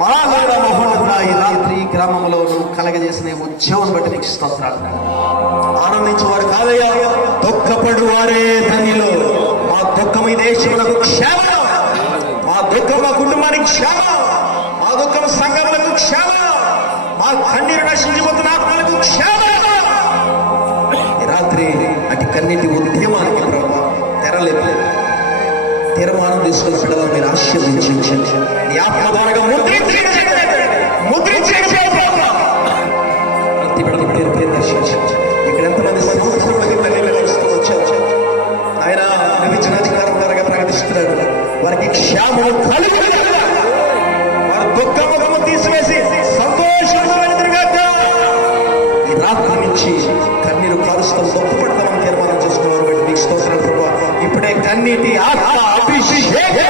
మహాదేవ కూడా ఈ రాత్రి గ్రామంలో నువ్వు కలగజేసిన ఉద్యమం బట్టి నీకు స్తోత్రాలు. ఆనందించేవారు కాదయ్యా దుఃఖపడు వారే ధనిలో మా దుఃఖం ఈ దేశంలో క్షేమం. మా దుఃఖం మా కుటుంబానికి క్షేమం. మా దుఃఖం సంఘములకు క్షేమం. మా కన్నీరు నశించిపోతున్న ఆత్మలకు క్షేమం. ఈ రాత్రి అటు కన్నీటి ఉద్యమానికి ప్రభావ తెరలేదు తీర్మానం తీసుకున్న మీరు ఆశీర్వదించండి. దేవుడు పేరు పేరు దర్శించారు ఇక్కడ ఎంతమంది సంవత్సరంలోకి తల్లి ఆయన విజనాధికారం వారిగా ప్రకటిస్తున్నారు వారికి క్షేమము కలిగి వారి దుఃఖముఖము తీసివేసి ఈ రాత్రి నుంచి కన్నీరు కారుస్తూ దుఃఖపడతామని తీర్మానం చేసుకున్నారు మీకు స్తోత్రాలు ఇప్పుడే కన్నీటి ఆత్మ అభిషేకం